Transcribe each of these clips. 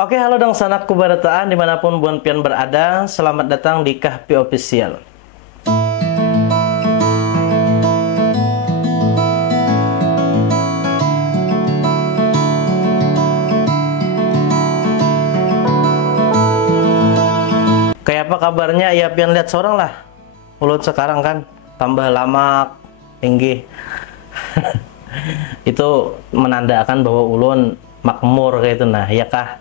Oke, halo dong sanakku barataan dimanapun Buan Pian berada. Selamat datang di Kahpi Official. Kayak apa kabarnya? Ya Pian lihat seorang lah. Ulun sekarang kan tambah lama tinggi. Itu menandakan bahwa ulun makmur kayak itu nah, ya kah?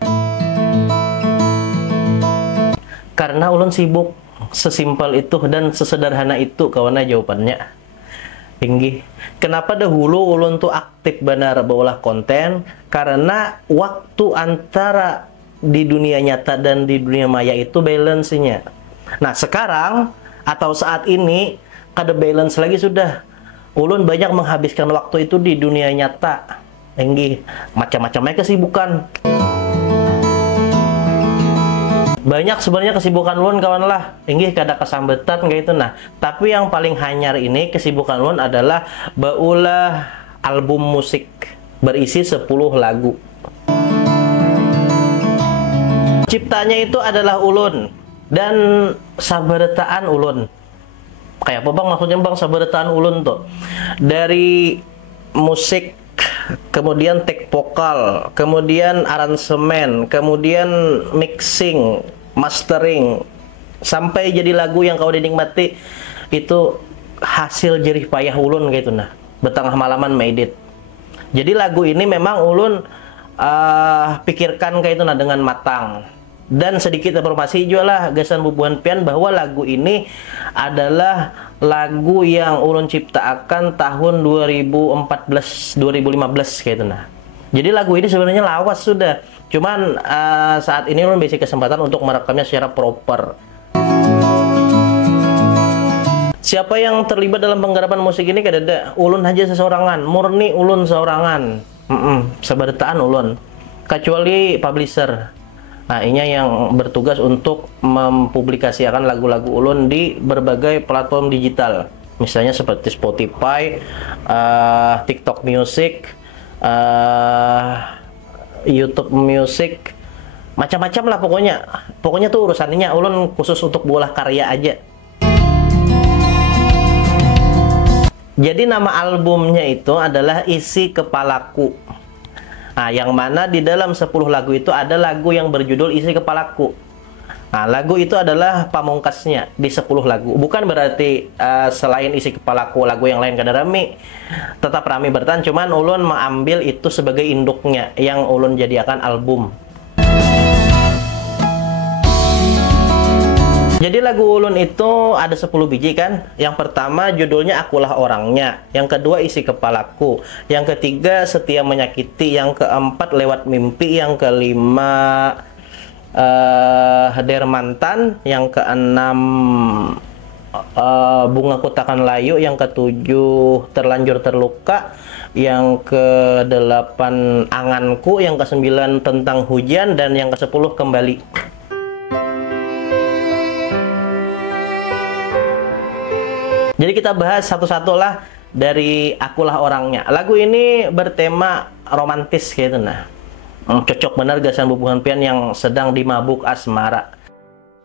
Karena ulun sibuk, sesimpel itu dan sesederhana itu kawannya jawabannya. Tinggi. Kenapa dahulu ulun tuh aktif benar berulah konten? Karena waktu antara di dunia nyata dan di dunia maya itu balance-nya. Nah sekarang atau saat ini kada balance lagi sudah. Ulun banyak menghabiskan waktu itu di dunia nyata. Tinggi. Macam-macamnya kesibukan. Banyak sebenarnya kesibukan ulun kawan lah. Tinggi kada kesambetan kayak itu nah. Tapi yang paling hanyar ini kesibukan ulun adalah baulah album musik berisi 10 lagu. Ciptanya itu adalah ulun dan saberetaan ulun. Kayak apa bang maksudnya bang saberetaan ulun tuh? Dari musik, kemudian take vokal, kemudian aransemen, kemudian mixing, mastering, sampai jadi lagu yang kau dinikmati itu hasil jerih payah ulun gitu nah. Betengah malaman mengedit. Jadi lagu ini memang ulun pikirkan kayak itu nah dengan matang. Dan sedikit informasi juga lah gasan Bubuhan Pian bahwa lagu ini adalah lagu yang ulun ciptakan tahun 2014-2015 kayak itu nah. Jadi lagu ini sebenarnya lawas sudah. Cuman saat ini ulun beri kesempatan untuk merekamnya secara proper. Siapa yang terlibat dalam penggarapan musik ini kadada ulun aja seseorangan, murni ulun seorangan. Saberetaan ulun. Kecuali publisher. Nah, ini yang bertugas untuk mempublikasikan lagu-lagu ulun di berbagai platform digital. Misalnya seperti Spotify, TikTok Music, YouTube Music, macam-macam lah pokoknya. Pokoknya tuh urusannya ulun khusus untuk bola karya aja. Jadi nama albumnya itu adalah Isi Kepalaku. Nah, yang mana di dalam 10 lagu itu ada lagu yang berjudul Isi Kepalaku. Nah, lagu itu adalah pamungkasnya di 10 lagu. Bukan berarti selain Isi Kepalaku, lagu yang lain kada rame. Tetap rame bertahan, cuman ulun mengambil itu sebagai induknya yang ulun jadikan album. Jadi lagu ulun itu ada 10 biji kan. Yang pertama judulnya Akulah Orangnya. Yang kedua Isi Kepalaku. Yang ketiga Setia Menyakiti. Yang keempat Lewat Mimpi. Yang kelima Dermantan. Yang keenam Bungaku Takkan Layu. Yang ketujuh Terlanjur Terluka. Yang kedelapan Anganku. Yang kesembilan Tentang Hujan. Dan yang kesepuluh Kembali. Jadi kita bahas satu-satu lah dari Akulah Orangnya. Lagu ini bertema romantis gitu nah. Cocok benar gasan Bubuhan Pian yang sedang dimabuk asmara.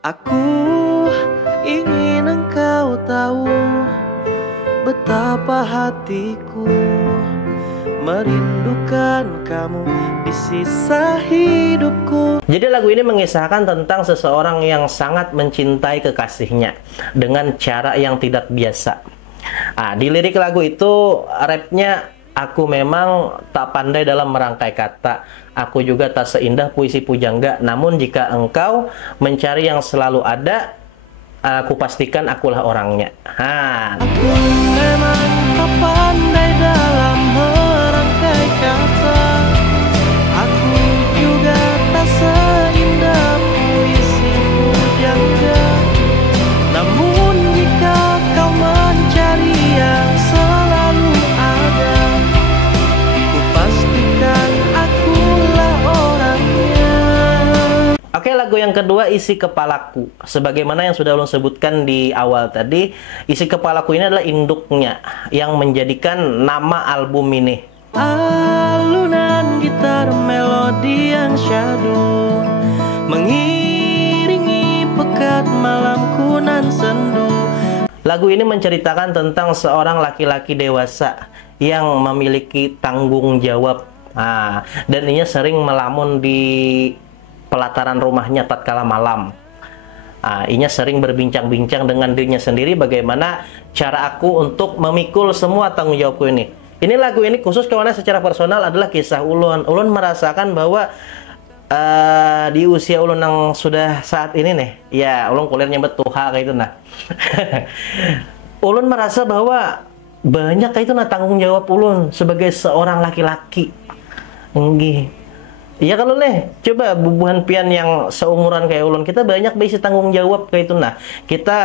Aku ingin engkau tahu betapa hatiku merindukan kamu di sisa hidupku. Jadi lagu ini mengisahkan tentang seseorang yang sangat mencintai kekasihnya dengan cara yang tidak biasa. Di lirik lagu itu rapnya, aku memang tak pandai dalam merangkai kata, aku juga tak seindah puisi pujangga, namun jika engkau mencari yang selalu ada, aku pastikan akulah orangnya. Aku memang tak pandai dalam merangkai kata, aku juga tak seindah puisi pujangga, namun jika kau mencari yang selalu ada, ku pastikan akulah orangnya. Oke, lagu yang kedua Isi Kepalaku. Sebagaimana yang sudah ulun sebutkan di awal tadi, Isi Kepalaku ini adalah induknya yang menjadikan nama album ini. Alunan gitar melodi yang syahdu Lagu ini menceritakan tentang seorang laki-laki dewasa yang memiliki tanggung jawab. Dan ia sering melamun di pelataran rumahnya tatkala malam. Ia sering berbincang-bincang dengan dirinya sendiri bagaimana cara aku untuk memikul semua tanggung jawabku ini. Ini lagu ini khusus karena secara personal adalah kisah ulun. Ulun merasakan bahwa di usia ulun yang sudah saat ini nih, ya ulun kulirnya betuha kayak itu nah. Ulun merasa bahwa banyak kayak itu nah tanggung jawab ulun sebagai seorang laki-laki. Enggih. Iya kalau nih, coba bubuhan pian yang seumuran kayak ulun, kita banyak basic tanggung jawab kayak itu nah. Kita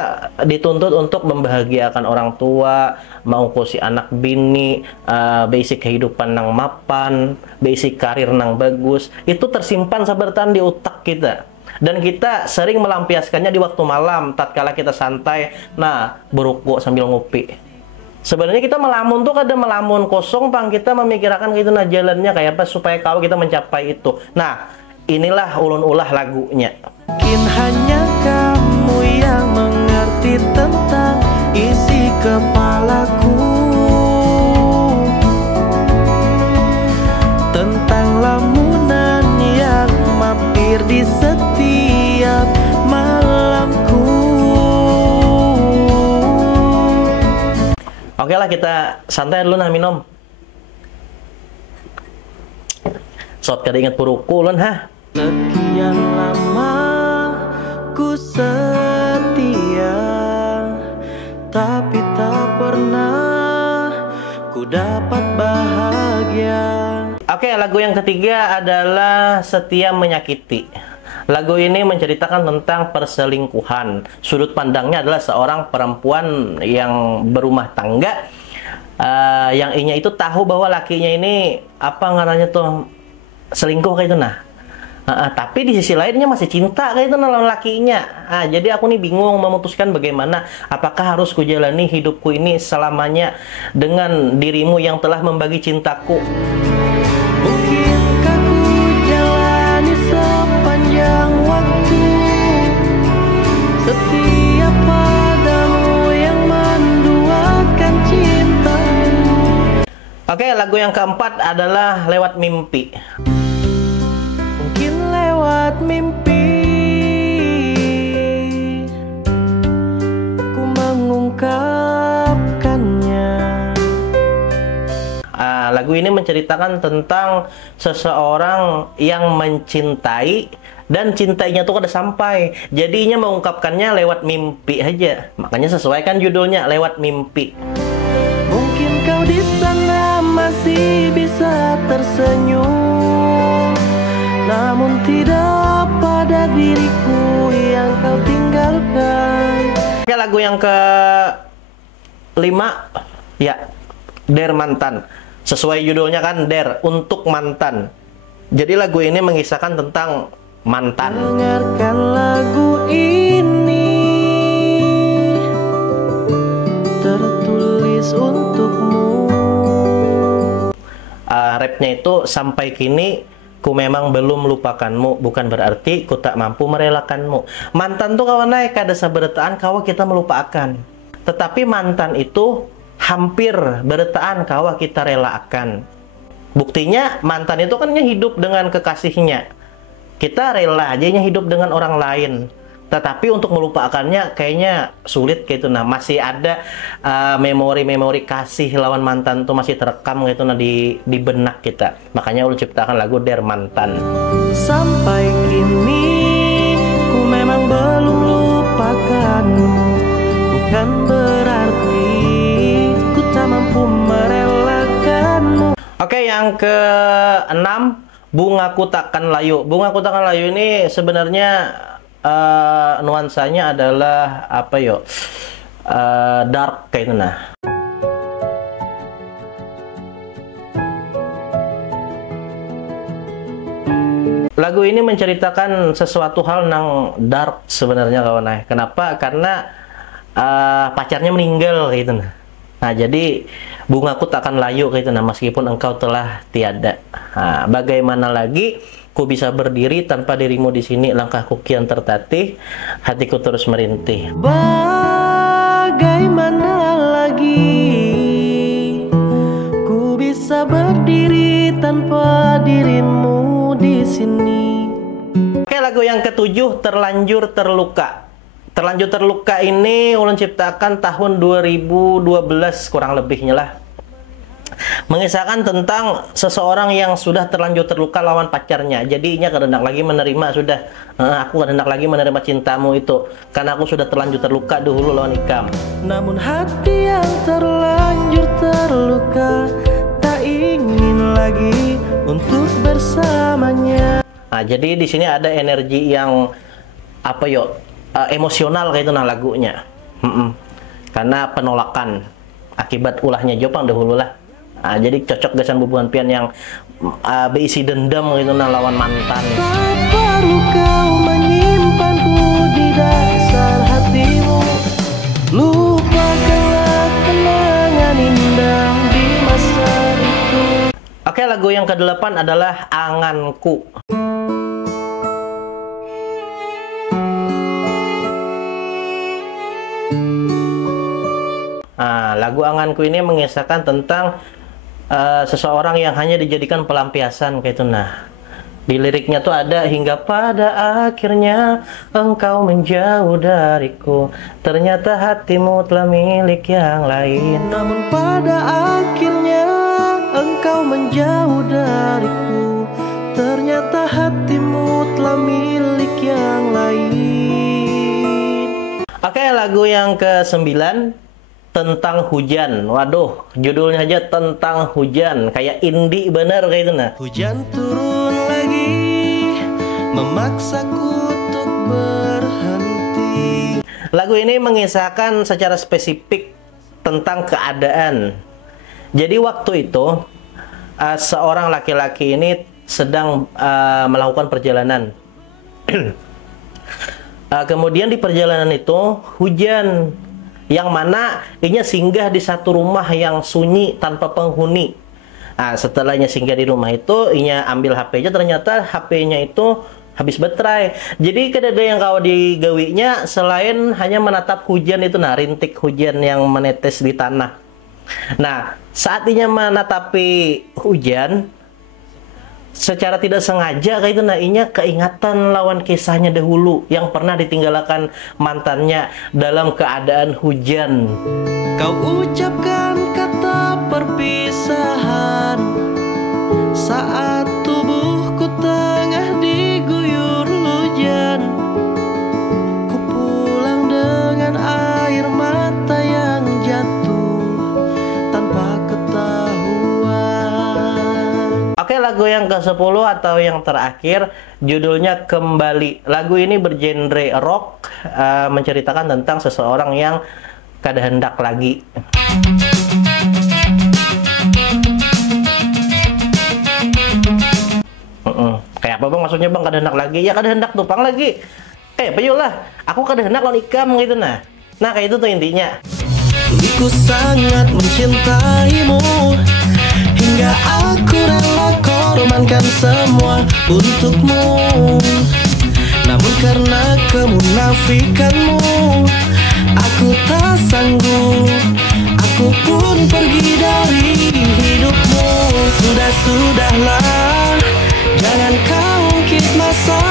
dituntut untuk membahagiakan orang tua, mengungkusi anak bini, basic kehidupan nang mapan, basic karir nang bagus. Itu tersimpan sabertan di otak kita. Dan kita sering melampiaskannya di waktu malam, tatkala kita santai, nah berukuk sambil ngopi. Sebenarnya kita melamun tuh kadang melamun kosong, pang kita memikirkan gitu nah jalannya kayak apa supaya kalau kita mencapai itu. Nah, inilah ulun ulah lagunya. Mungkin hanya kamu yang mengerti tentang isi kepalaku, tentang lamunan yang mampir di setiap malamku. Oke lah, kita santai dulu nah minum. Sot kada ingat puruku ulun ha. Sekian lama ku setia, tapi tak pernah ku dapat bahagia. Oke, lagu yang ketiga adalah Setia Menyakiti. Lagu ini menceritakan tentang perselingkuhan. Sudut pandangnya adalah seorang perempuan yang berumah tangga, yang inya itu tahu bahwa lakinya ini apa ngarannya tuh selingkuh kayak itu nah. Tapi di sisi lainnya masih cinta kayak itu lawan lakinya. Jadi aku nih bingung memutuskan bagaimana, apakah harus kujalani hidupku ini selamanya dengan dirimu yang telah membagi cintaku. Mungkinkah ku jalani sepanjang waktu setia padamu yang menduakan cintamu. Oke, lagu yang keempat adalah Lewat Mimpi. Mungkin lewat mimpi ku mengungkapkannya. Lagu ini menceritakan tentang seseorang yang mencintai dan cintainya tuh kada sampai. Jadinya mengungkapkannya lewat mimpi aja. Makanya sesuaikan judulnya Lewat Mimpi. Mungkin kau di sana masih bisa tersenyum, namun tidak pada diriku yang kau tinggalkan. Oke, lagu yang kelima ya, Der Mantan. Sesuai judulnya kan, Der, untuk mantan. Jadi lagu ini mengisahkan tentang mantan. Dengarkan lagu ini, tertulis untukmu. Rapnya itu, sampai kini ku memang belum melupakanmu, bukan berarti ku tak mampu merelakanmu. Mantan tuh kawan naik kada saberetaan kawa kita melupakan. Tetapi mantan itu hampir beretaan kawa kita relakan. Buktinya mantan itu kan hidup dengan kekasihnya. Kita rela aja hidup dengan orang lain. Tetapi untuk melupakannya kayaknya sulit gitu nah. Masih ada memori-memori kasih lawan mantan tuh masih terekam gitu nah di benak kita. Makanya ulun ciptakan lagu Der Mantan. Sampai kini ku memang belum lupakanmu, bukan berarti ku tak mampu merelakanmu. Oke, yang keenam, Bungaku Takkan Layu. Bungaku Takkan Layu ini sebenarnya nuansanya adalah apa yo? Dark kayak itu nah. Lagu ini menceritakan sesuatu hal yang dark sebenarnya kawan. Kenapa? Karena pacarnya meninggal gitu nah. Nah, jadi bungaku takkan layu gitu nah, meskipun engkau telah tiada. Nah, bagaimana lagi ku bisa berdiri tanpa dirimu di sini, langkahku kian tertatih, hatiku terus merintih. Bagaimana bisa berdiri tanpa dirimu di sini. Oke, lagu yang ketujuh, Terlanjur Terluka. Terlanjur Terluka ini ulun ciptakan tahun 2012 kurang lebihnya lah. Mengisahkan tentang seseorang yang sudah terlanjur terluka lawan pacarnya. Jadi inya kehendak lagi menerima sudah. Aku kehendak lagi menerima cintamu itu karena aku sudah terlanjur terluka dahulu lawan Ikam. Namun hati yang terlanjur terluka tak ingin lagi untuk bersamanya. Nah, jadi di sini ada energi yang apa yo? Emosional kayak itu nah lagunya. Karena penolakan akibat ulahnya Jopang dahulu lah. Nah, jadi cocok gasan bubuhan pian yang berisi dendam gitu nah lawan mantan. Tak perlu kau menyimpanku di dasar hatimu. Lupakanlah kenangan indah di masa itu. Oke, lagu yang ke-8 adalah Anganku. Nah, lagu Anganku ini mengisahkan tentang seseorang yang hanya dijadikan pelampiasan kayak itu. Nah, di liriknya tuh ada hingga pada akhirnya engkau menjauh dariku, ternyata hatimu telah milik yang lain. Namun pada akhirnya engkau menjauh dariku, ternyata hatimu telah milik yang lain. Oke, lagu yang ke-9 Tentang Hujan. Waduh, judulnya aja Tentang Hujan, kayak indie bener kayak itu nah. Hujan turun lagi, memaksaku untuk berhenti. Lagu ini mengisahkan secara spesifik tentang keadaan. Jadi waktu itu seorang laki-laki ini sedang melakukan perjalanan. Kemudian di perjalanan itu hujan, yang mana inya singgah di satu rumah yang sunyi tanpa penghuni. Nah, setelahnya singgah di rumah itu, inya ambil HP-nya, ternyata HP-nya itu habis baterai. Jadi kedada yang kau digawinya selain hanya menatap hujan itu, nah rintik hujan yang menetes di tanah. Nah, saat inya menatapi hujan, secara tidak sengaja kayak itu, nah inya keingatan lawan kisahnya dahulu yang pernah ditinggalkan mantannya dalam keadaan hujan. Kau ucapkan kata perpisahan saat tubuhku tengah diguyur hujan. Ku pulang dengan air mata yang jatuh tanpa ketahuan. Oke, lagu yang ke-10 atau yang terakhir judulnya Kembali. Lagu ini bergenre rock, menceritakan tentang seseorang yang kada hendak lagi. Kayak apa bang maksudnya bang kada hendak lagi? Ya kada hendak tupang lagi. Kayak apa lah? Aku kada hendak lawan Ikam gitu nah. Nah kayak itu tuh intinya. Ku sangat mencintaimu hingga aku rela korbankan semua untukmu. Namun karena kemunafikanmu, aku tak sanggup. Aku pun pergi dari hidupmu. Sudahlah, jangan kau ungkit masa